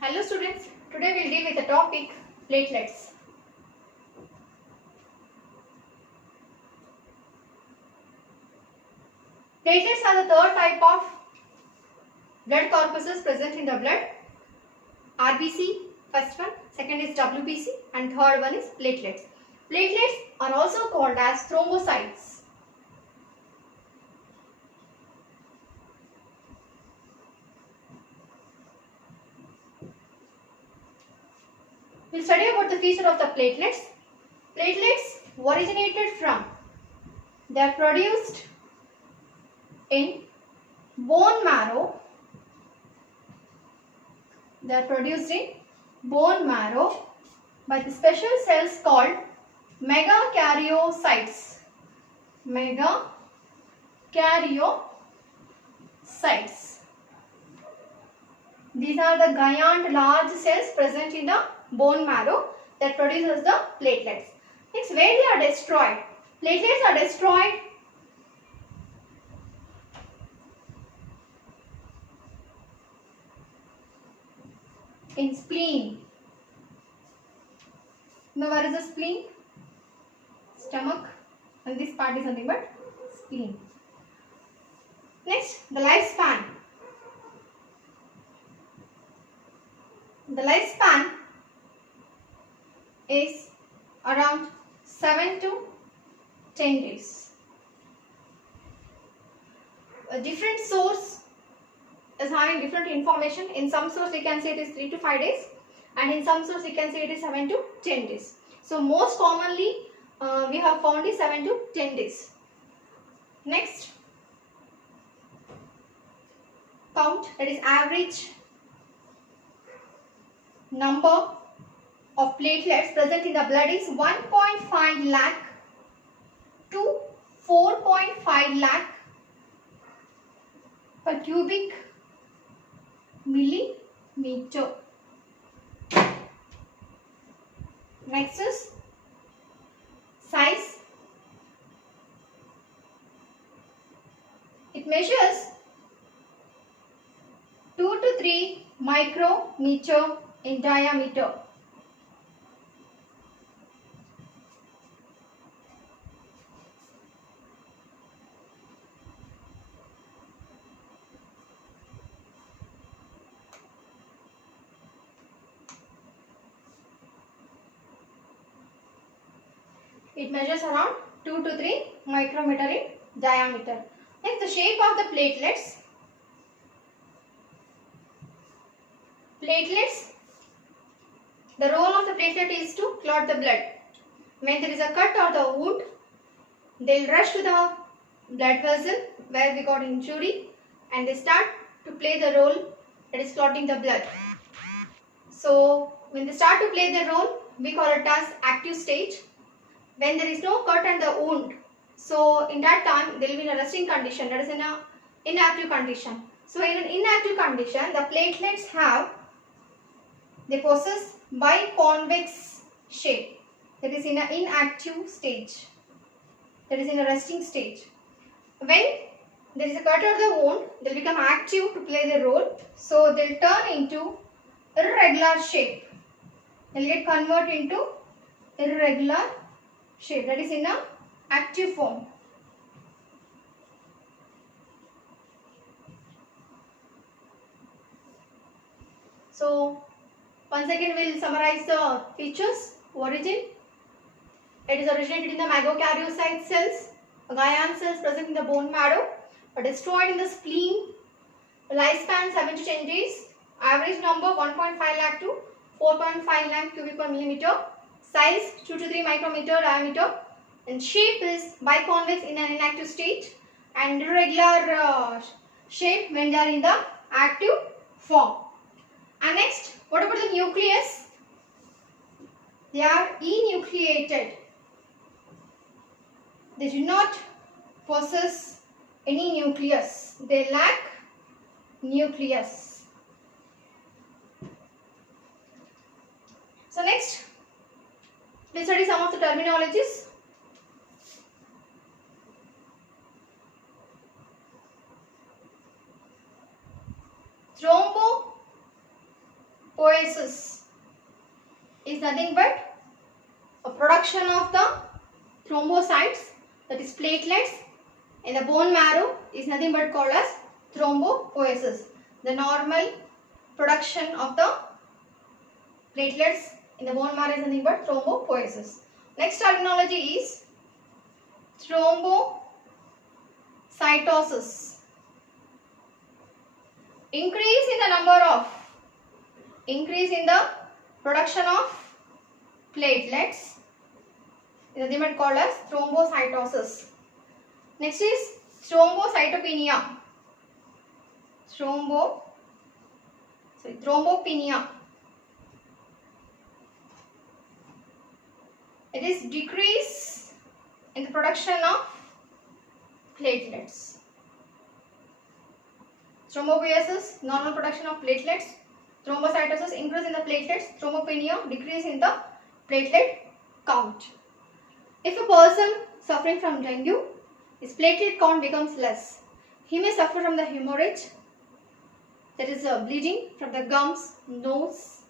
Hello students, today we will deal with the topic platelets. Platelets are the third type of blood corpuscles present in the blood. RBC, first one, second is WBC and third one is platelets. Platelets are also called as thrombocytes. We will study about the feature of the platelets. Platelets originated from, they are produced in bone marrow. They are produced in bone marrow by the special cells called megakaryocytes. Megakaryocytes. These are the giant large cells present in the bone marrow that produces the platelets. Next, where they are destroyed? Platelets are destroyed in spleen. Now, where is the spleen? Stomach, and this part is nothing but spleen. Next, the lifespan. The lifespan is around 7 to 10 days. A different source is having different information. In some source we can say it is 3 to 5 days and in some source we can say it is 7 to 10 days. So most commonly we have found is 7 to 10 days. Next, count, that is average number of platelets present in the blood is 1.5 lakh to 4.5 lakh per cubic millimeter. Next is size. It measures 2 to 3 micrometer in diameter. It measures around 2 to 3 micrometer in diameter. Next, the shape of the platelets. Platelets, the role of the platelet is to clot the blood. When there is a cut or the wound, they will rush to the blood vessel where we got injury and they start to play the role, that is clotting the blood. So, when they start to play the role, we call it as active stage. When there is no cut and the wound, so in that time they will be in a resting condition, that is in a inactive condition. So in an inactive condition, the platelets they possess biconvex shape, that is in an inactive stage, that is in a resting stage. When there is a cut or the wound, they will become active to play the role, so they will turn into irregular shape. They will get converted into irregular shape, that is in a active form. So once again we will summarize the features. Origin, it is originated in the megakaryocyte cells, glial cells present in the bone marrow, are destroyed in the spleen. Lifespan 7 to 10 days. Average number 1.5 lakh to 4.5 lakh cubic per millimeter. Size 2 to 3 micrometer diameter. And shape is biconvex in an inactive state and irregular shape when they are in the active form. And next, what about the nucleus? They are enucleated. They do not possess any nucleus. They lack nucleus. So next, let's study some of the terminologies. thrombopoiesis is nothing but a production of the thrombocytes, that is platelets, in the bone marrow is nothing but called as thrombopoiesis. The normal production of the platelets in the bone marrow is nothing but thrombopoiesis. Next terminology is thrombocytosis. Increase in the production of platelets is nothing but called as thrombocytosis. Next is thrombocytopenia. Thrombopenia. It is decrease in the production of platelets. Thrombopoiesis, normal production of platelets. Thrombocytosis, increase in the platelets. Thrombopenia, decrease in the platelet count. If a person suffering from dengue, his platelet count becomes less. He may suffer from the hemorrhage, that is bleeding from the gums, nose.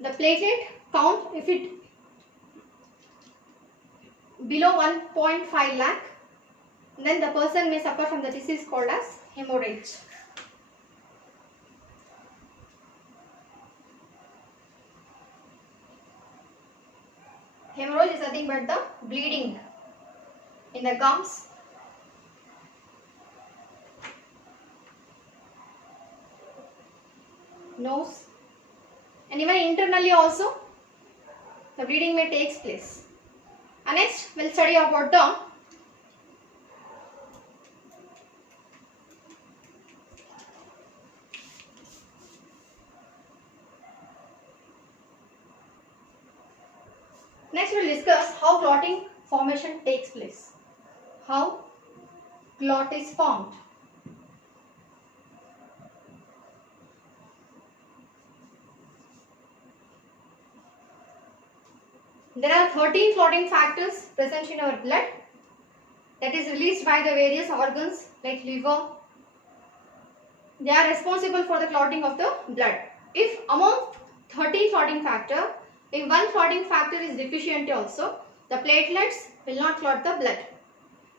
The platelet count, if it below 1.5 lakh, then the person may suffer from the disease called as hemorrhage. Hemorrhage is nothing but the bleeding in the gums, nose, and even internally also the bleeding may take place. And next we'll study about the discuss how clotting formation takes place. How clot is formed. There are 13 clotting factors present in our blood that is released by the various organs like liver. They are responsible for the clotting of the blood. If among 30 clotting factor, if one clotting factor is deficient also, the platelets will not clot the blood.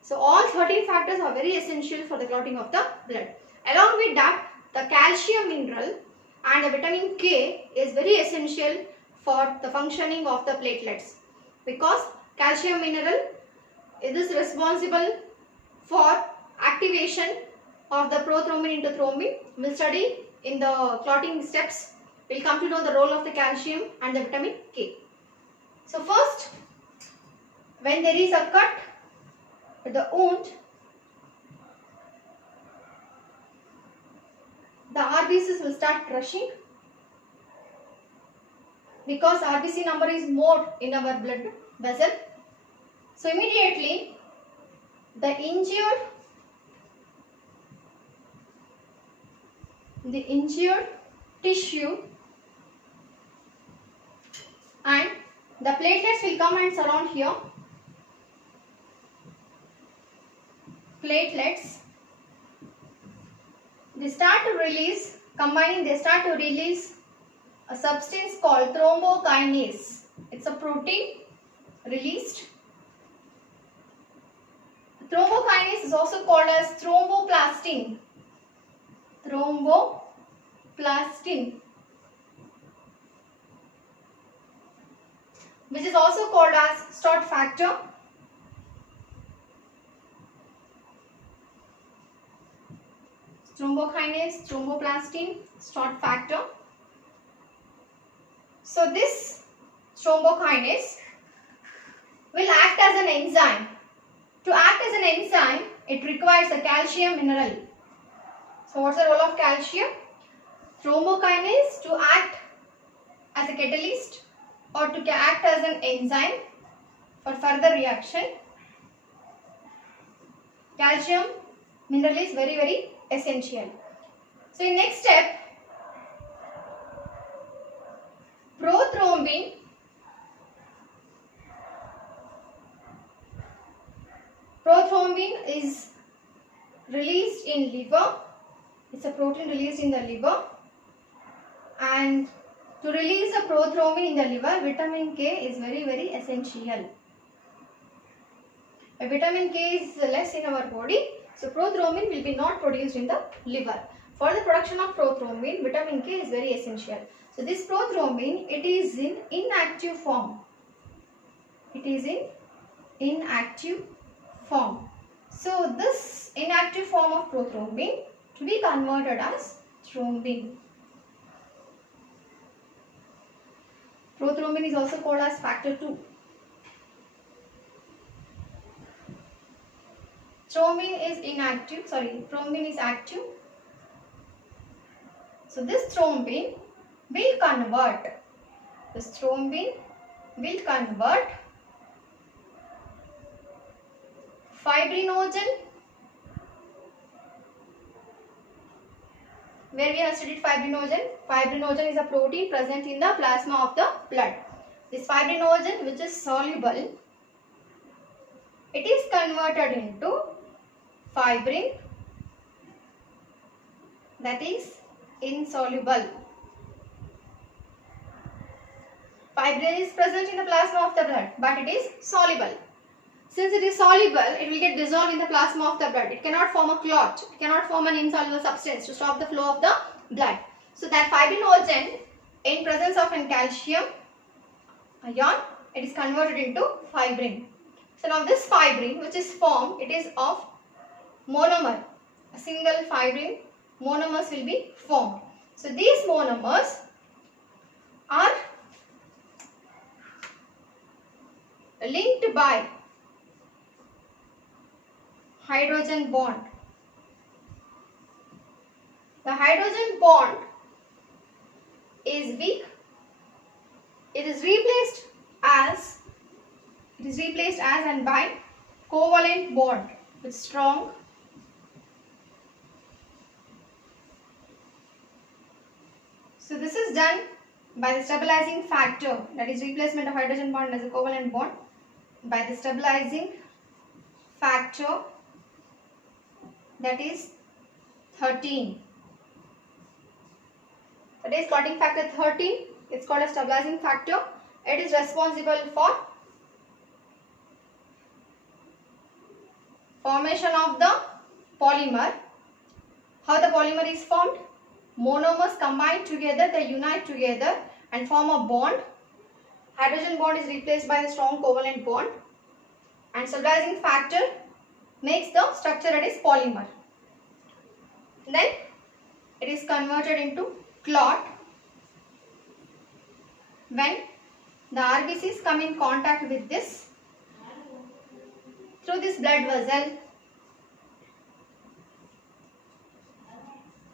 So all 13 factors are very essential for the clotting of the blood. Along with that, the calcium mineral and the vitamin K is very essential for the functioning of the platelets, because calcium mineral is responsible for activation of the prothrombin into thrombin. We will study in the clotting steps. We will come to know the role of the calcium and the vitamin K. So first, when there is a cut at the wound, the RBCs will start rushing, because RBC number is more in our blood vessel. So immediately the injured tissue and the platelets will come and surround here. Platelets, they start to release a substance called thrombokinase. It's a protein released. Thrombokinase is also called as thromboplastin. Thromboplastin, which is also called as STOT factor. Thrombokinase, thromboplastin, STOT factor. So this thrombokinase will act as an enzyme. To act as an enzyme, it requires a calcium mineral. So what's the role of calcium? Thrombokinase to act as a catalyst or to act as an enzyme for further reaction. Calcium mineral is very, very essential. So in next step, prothrombin is released in liver. It's a protein released in the liver. And to release the prothrombin in the liver, vitamin K is very, very essential. Vitamin K is less in our body, so prothrombin will be not produced in the liver. For the production of prothrombin, vitamin K is very essential. So this prothrombin, it is in inactive form. It is in inactive form. So this inactive form of prothrombin to be converted as thrombin. Prothrombin is also called as factor 2. Thrombin is inactive, thrombin is active. So this thrombin will convert, fibrinogen, where we have studied fibrinogen. Fibrinogen is a protein present in the plasma of the blood. This fibrinogen, which is soluble, it is converted into fibrin, that is insoluble. Fibrin is present in the plasma of the blood, but it is soluble. Since it is soluble, it will get dissolved in the plasma of the blood. It cannot form a clot. It cannot form an insoluble substance to stop the flow of the blood. So that fibrinogen, in presence of a calcium ion, it is converted into fibrin. So now this fibrin, which is formed, it is of monomer. A single fibrin monomers will be formed. So these monomers are linked by hydrogen bond. The hydrogen bond is weak. It is replaced as and by covalent bond with strong. So this is done by the stabilizing factor, that is replacement of hydrogen bond as a covalent bond by the stabilizing factor, that is 13. That is clotting factor 13. It's called a stabilizing factor. It is responsible for formation of the polymer. How the polymer is formed? Monomers combine together, they unite together and form a bond. Hydrogen bond is replaced by a strong covalent bond, and stabilizing factor makes the structure that is polymer. Then it is converted into clot when the RBCs come in contact with this through this blood vessel.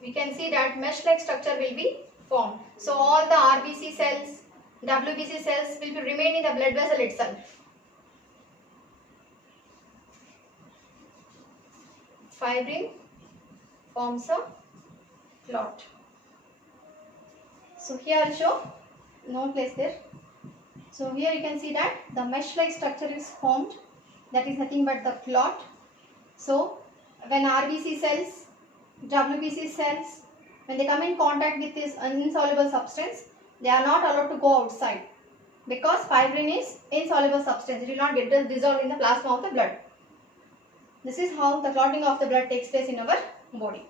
We can see that mesh-like structure will be formed. So all the RBC cells, WBC cells will be remain in the blood vessel itself. Fibrin forms a clot. So here I will show, no place there. So here you can see that the mesh-like structure is formed, that is nothing but the clot. So when RBC cells, WBC cells, when they come in contact with this insoluble substance, they are not allowed to go outside because fibrin is insoluble substance. It will not get dissolved in the plasma of the blood. This is how the clotting of the blood takes place in our body.